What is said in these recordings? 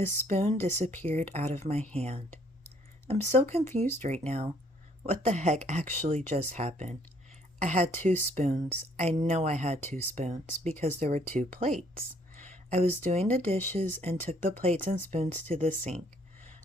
A spoon disappeared out of my hand. I'm so confused right now. What the heck actually just happened? I had two spoons. I know I had two spoons because there were two plates. I was doing the dishes and took the plates and spoons to the sink.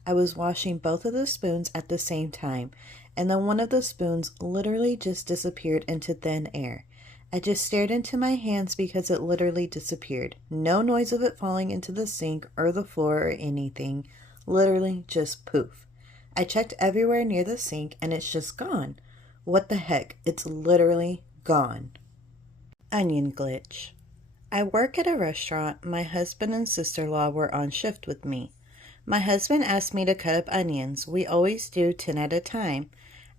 I was washing both of the spoons at the same time, and then one of the spoons literally just disappeared into thin air. I just stared into my hands because it literally disappeared. No noise of it falling into the sink or the floor or anything. Literally just poof. I checked everywhere near the sink and it's just gone. What the heck? It's literally gone. Onion glitch. I work at a restaurant. My husband and sister-in-law were on shift with me. My husband asked me to cut up onions. We always do 10 at a time.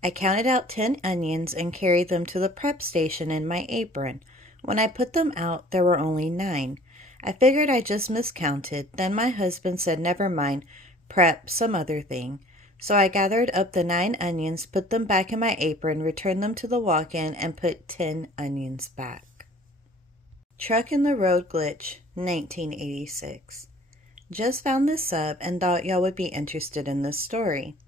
I counted out 10 onions and carried them to the prep station in my apron. When I put them out, there were only 9. I figured I just miscounted. Then my husband said, never mind, prep, some other thing. So I gathered up the 9 onions, put them back in my apron, returned them to the walk-in, and put 10 onions back. Truck in the Road glitch, 1986. Just found this up and thought y'all would be interested in this story.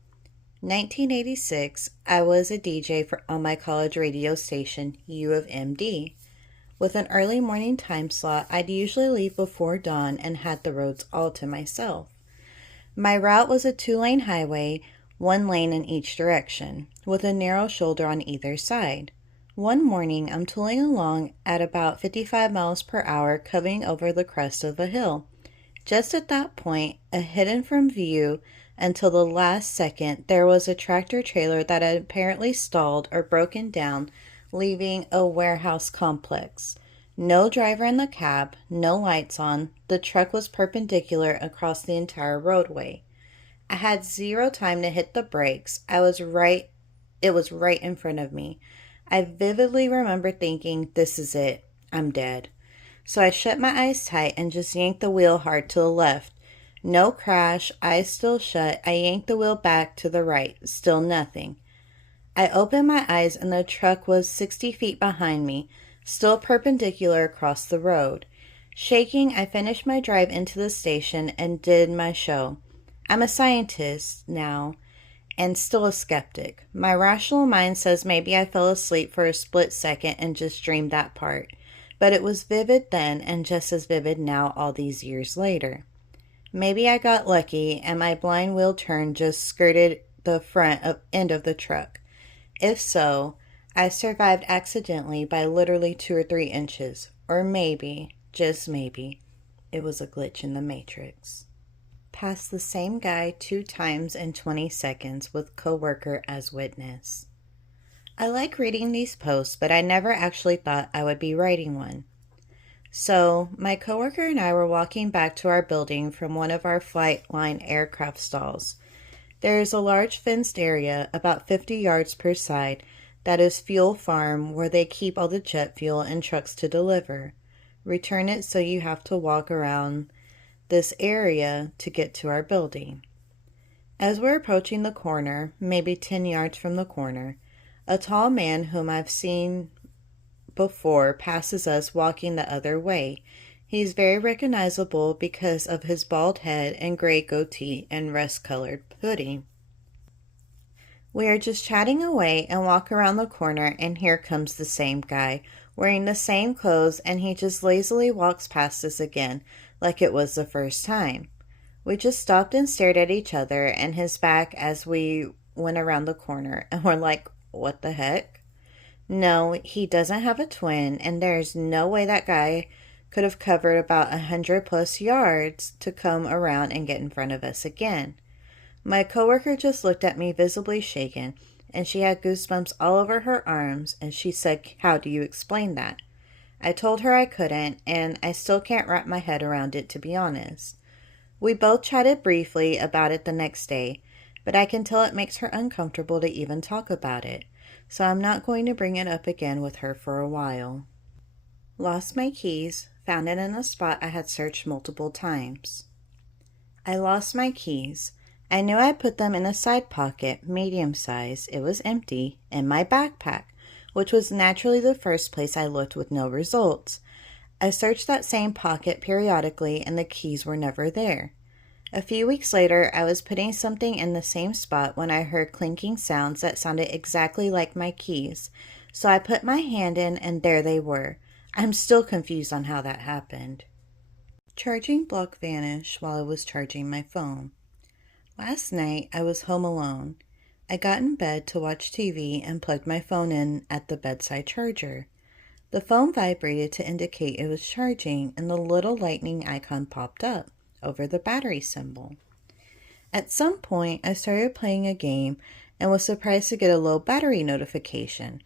1986, I was a DJ on my college radio station, U of MD. With an early morning time slot, I'd usually leave before dawn and had the roads all to myself. My route was a 2-lane highway, 1 lane in each direction, with a narrow shoulder on either side. One morning, I'm tooling along at about 55 miles per hour, coming over the crest of a hill. Just at that point, hidden from view until the last second, there was a tractor trailer that had apparently stalled or broken down, leaving a warehouse complex. No driver in the cab, no lights on. The truck was perpendicular across the entire roadway. I had 0 time to hit the brakes. It was right in front of me. I vividly remember thinking, this is it. I'm dead. So I shut my eyes tight and just yanked the wheel hard to the left. No crash, eyes still shut. I yanked the wheel back to the right. Still nothing. I opened my eyes and the truck was 60 feet behind me, still perpendicular across the road. Shaking, I finished my drive into the station and did my show. I'm a scientist now and still a skeptic. My rational mind says maybe I fell asleep for a split second and just dreamed that part. But it was vivid then and just as vivid now all these years later. Maybe I got lucky and my blind wheel turn just skirted the end of the truck. If so, I survived accidentally by literally 2 or 3 inches. Or maybe, just maybe, it was a glitch in the Matrix. Passed the same guy 2 times in 20 seconds with coworker as witness. I like reading these posts, but I never actually thought I would be writing one. So, my coworker and I were walking back to our building from one of our flight line aircraft stalls. There is a large fenced area, about 50 yards per side, that is fuel farm where they keep all the jet fuel and trucks to deliver. Return it so you have to walk around this area to get to our building. As we're approaching the corner, maybe 10 yards from the corner, a tall man whom I've seen before passes us walking the other way. He's very recognizable because of his bald head and gray goatee and rust-colored hoodie. We are just chatting away and walk around the corner, and here comes the same guy, wearing the same clothes, and he just lazily walks past us again, like it was the first time. We just stopped and stared at each other and his back as we went around the corner, and we're like, what the heck? No, he doesn't have a twin, and there's no way that guy could have covered about 100+ yards to come around and get in front of us again. My coworker just looked at me visibly shaken, and she had goosebumps all over her arms, and she said, how do you explain that? I told her I couldn't, and I still can't wrap my head around it, to be honest. We both chatted briefly about it the next day, but I can tell it makes her uncomfortable to even talk about it, so I'm not going to bring it up again with her for a while. Lost my keys, found it in a spot I had searched multiple times. I lost my keys. I knew I put them in a side pocket, medium size, it was empty, in my backpack, which was naturally the first place I looked with no results. I searched that same pocket periodically and the keys were never there. A few weeks later, I was putting something in the same spot when I heard clinking sounds that sounded exactly like my keys. So I put my hand in and there they were. I'm still confused on how that happened. Charging block vanished while I was charging my phone. Last night, I was home alone. I got in bed to watch TV and plugged my phone in at the bedside charger. The phone vibrated to indicate it was charging, and the little lightning icon popped up over the battery symbol. At some point, I started playing a game and was surprised to get a low battery notification.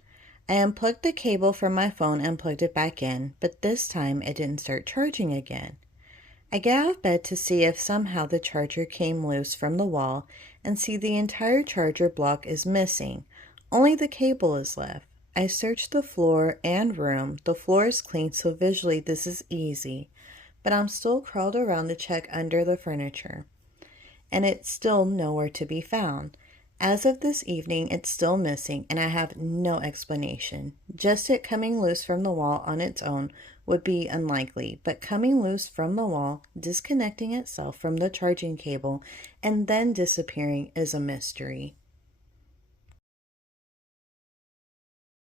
I unplugged the cable from my phone and plugged it back in, but this time it didn't start charging again. I get out of bed to see if somehow the charger came loose from the wall and see the entire charger block is missing. Only the cable is left. I searched the floor and room. The floor is clean, so visually this is easy, but I'm still crawled around to check under the furniture, and it's still nowhere to be found. As of this evening, it's still missing, and I have no explanation. Just it coming loose from the wall on its own would be unlikely, but coming loose from the wall, disconnecting itself from the charging cable, and then disappearing is a mystery.